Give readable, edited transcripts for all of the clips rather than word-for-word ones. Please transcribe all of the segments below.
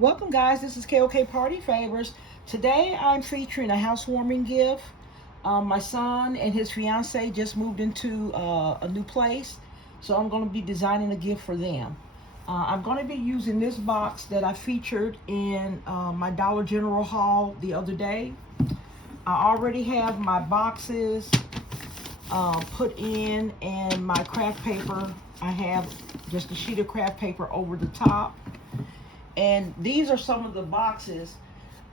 Welcome guys, this is KOK Party Favors. Today I'm featuring a housewarming gift. My son and his fiance just moved into a new place, so I'm going to be designing a gift for them. I'm going to be using this box that I featured in my Dollar General haul the other day. I already have my boxes put in, and my craft paper. I have just a sheet of craft paper over the top. And these are some of the boxes.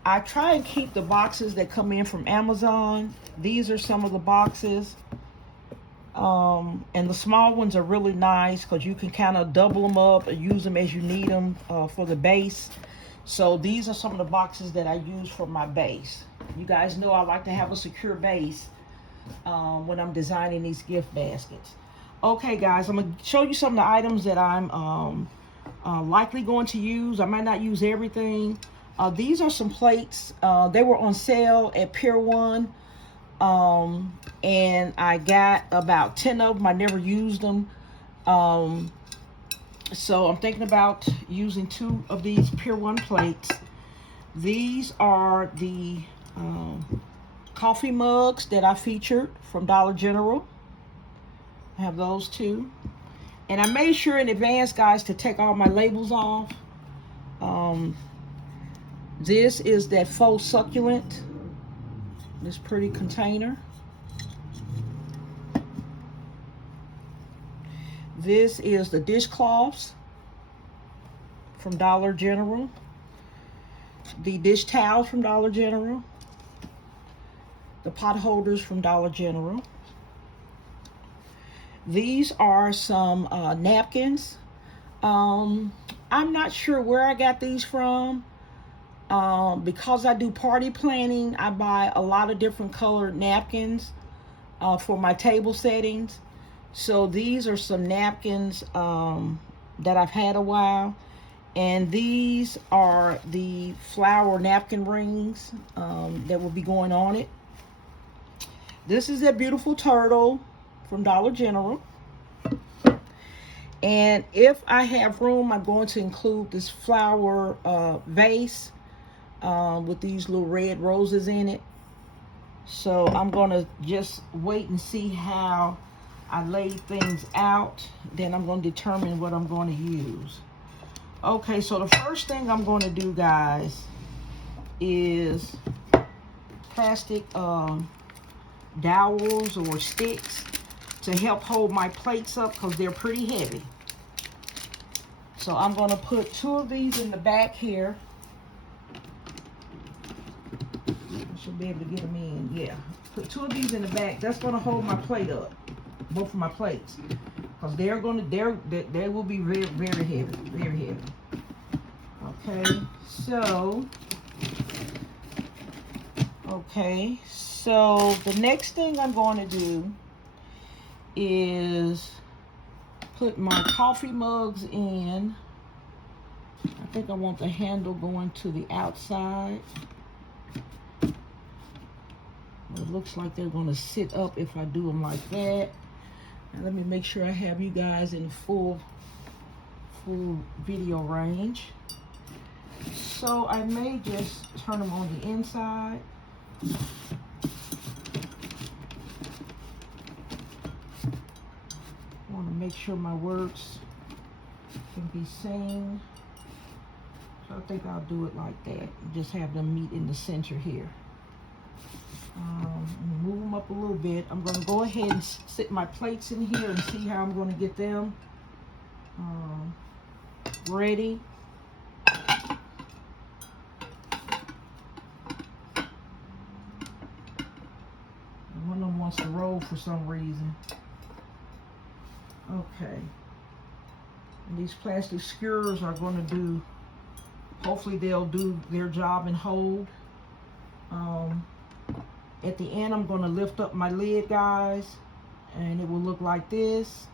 I try and keep the boxes that come in from Amazon. These are some of the boxes. And the small ones are really nice because you can kind of double them up and use them as you need them for the base. So these are some of the boxes that I use for my base. You guys know I like to have a secure base when I'm designing these gift baskets. Okay guys, I'm going to show you some of the items that I'm likely going to use. I might not use everything. These are some plates. They were on sale at Pier 1. And I got about 10 of them. I never used them. So I'm thinking about using 2 of these Pier 1 plates. These are the coffee mugs that I featured from Dollar General. I have those 2. And I made sure in advance, guys, to take all my labels off. This is that Faux Succulent. This pretty container. This is the dishcloths from Dollar General. The dish towels from Dollar General. The pot holders from Dollar General. These are some napkins. I'm not sure where I got these from. Because I do party planning, I buy a lot of different colored napkins for my table settings. So these are some napkins that I've had a while. And these are the flower napkin rings that will be going on it. This is that beautiful turtle from Dollar General. And if I have room, I'm going to include this flower vase with these little red roses in it. So I'm going to just wait and see how I lay things out. Then I'm going to determine what I'm going to use. Okay, so the first thing I'm going to do, guys, is plastic dowels or sticks to help hold my plates up because they're pretty heavy. So I'm going to put 2 of these in the back here. I should be able to get them in. Yeah, put 2 of these in the back. That's going to hold my plate up, both of my plates, because they will be very, very heavy, very heavy. Okay, so the next thing I'm going to do is put my coffee mugs in. I think I want the handle going to the outside. It looks like they're going to sit up if I do them like that. Now let me make sure I have you guys in full video range. So I may just turn them on the inside. I want to make sure my words can be seen. So I think I'll do it like that. Just have them meet in the center here. Move them up a little bit. I'm going to go ahead and sit my plates in here and see how I'm going to get them ready. One of them wants to roll for some reason. Okay. And these plastic skewers are going to do, hopefully they'll do their job and hold. At the end, I'm going to lift up my lid, guys, and it will look like this.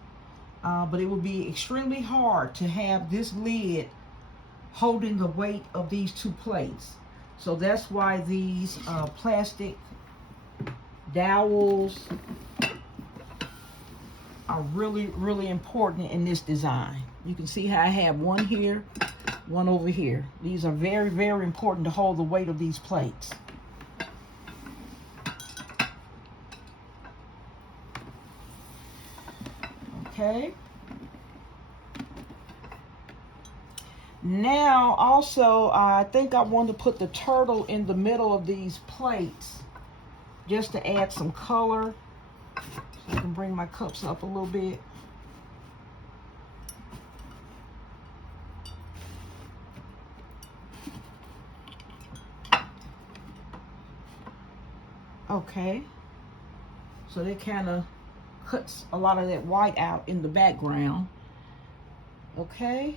But it will be extremely hard to have this lid holding the weight of these 2 plates. So that's why these plastic dowels are really, really important in this design. You can see how I have one here one over here. These are very, very important to hold the weight of these plates. Okay. Now, also, I think I want to put the turtle in the middle of these plates just to add some color. So I can bring my cups up a little bit. Okay. So that kind of cuts a lot of that white out in the background. Okay.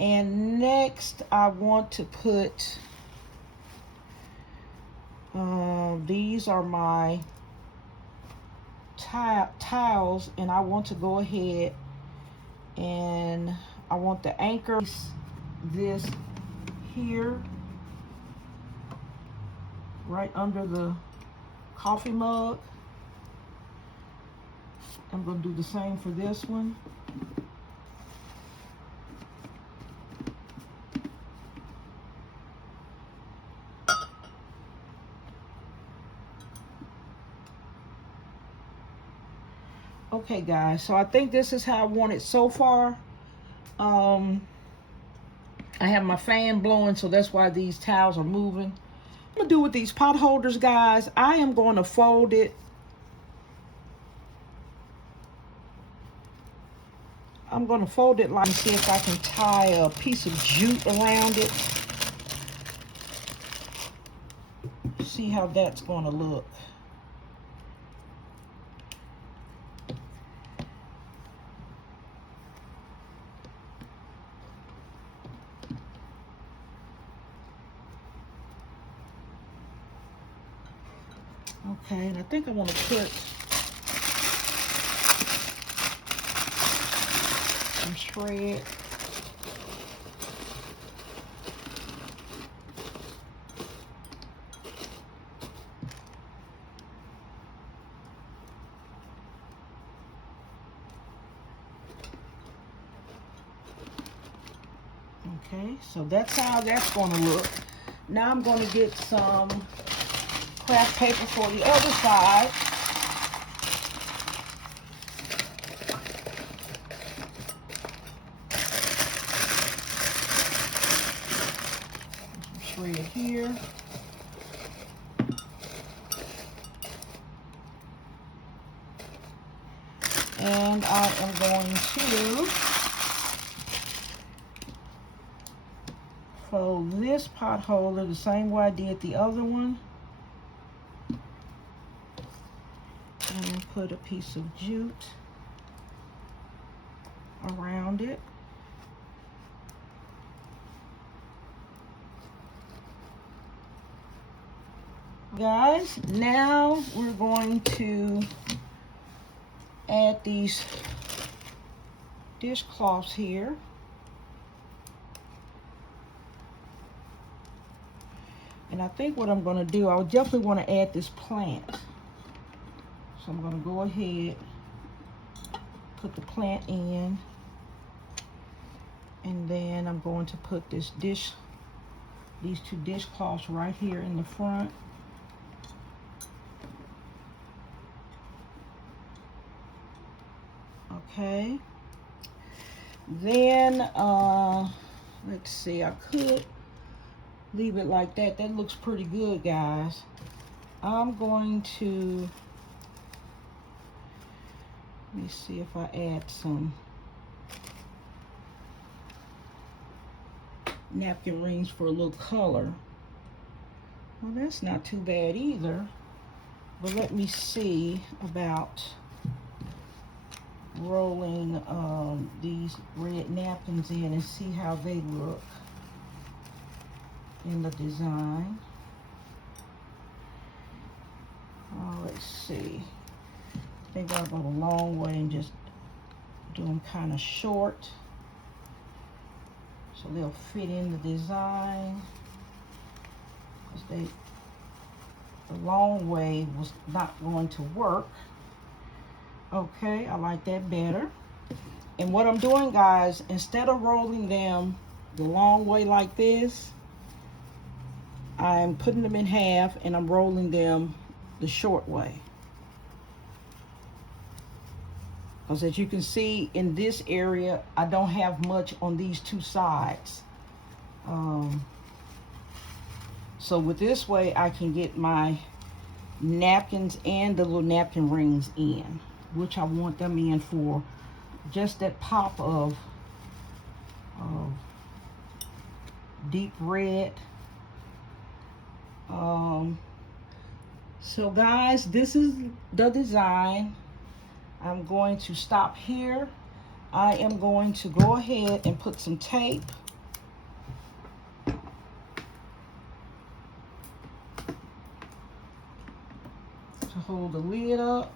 And next I want to put, these are my tiles, and I want to go ahead and I want to anchor this here right under the coffee mug. I'm going to do the same for this one. Okay guys, so I think this is how I want it so far. I have my fan blowing, so that's why these towels are moving. I'm gonna do with these pot holders, guys, I am going to fold it. I'm going to fold it like, see if I can tie a piece of jute around it. See how that's going to look. Okay, and I think I want to put some shred. Okay, so that's how that's going to look. Now I'm going to get some craft paper for the other side. Some shred here. And I am going to fold this pot holder the same way I did the other one. And put a piece of jute around it. Guys, now we're going to add these dishcloths here. And I think what I'm going to do, I definitely want to add this plant. So I'm going to go ahead, put the plant in, and then I'm going to put these two dishcloths right here in the front. Okay. Then, let's see, I could leave it like that. That looks pretty good, guys. I'm going to, let me see if I add some napkin rings for a little color. Well, that's not too bad either. But let me see about rolling these red napkins in and see how they look in the design. Let's see. I think I'll go a long way and just do them kind of short so they'll fit in the design. Because the long way was not going to work. Okay, I like that better. And what I'm doing, guys, instead of rolling them the long way like this, I'm putting them in half and I'm rolling them the short way. Because as you can see in this area, I don't have much on these two sides. So with this way, I can get my napkins and the little napkin rings in, which I want them in for just that pop of deep red. So guys, this is the design. I'm going to stop here. I am going to go ahead and put some tape to hold the lid up.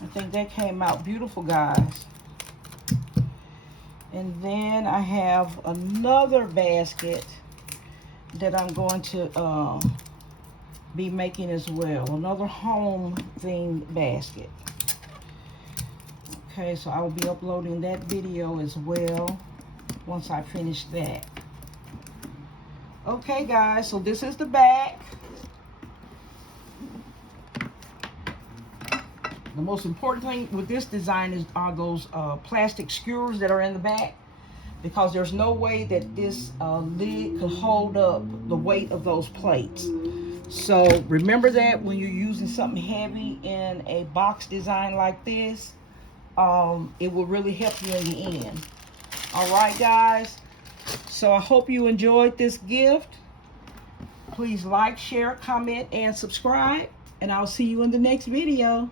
I think that came out beautiful, guys. And then I have another basket that I'm going to be making as well. Another home themed basket. Okay, so I will be uploading that video as well once I finish that. Okay, guys, so this is the back. The most important thing with this design are those plastic skewers that are in the back, because there's no way that this lid could hold up the weight of those plates. So remember that when you're using something heavy in a box design like this, it will really help you in the end. All right, guys. So I hope you enjoyed this gift. Please like, share, comment, and subscribe. And I'll see you in the next video.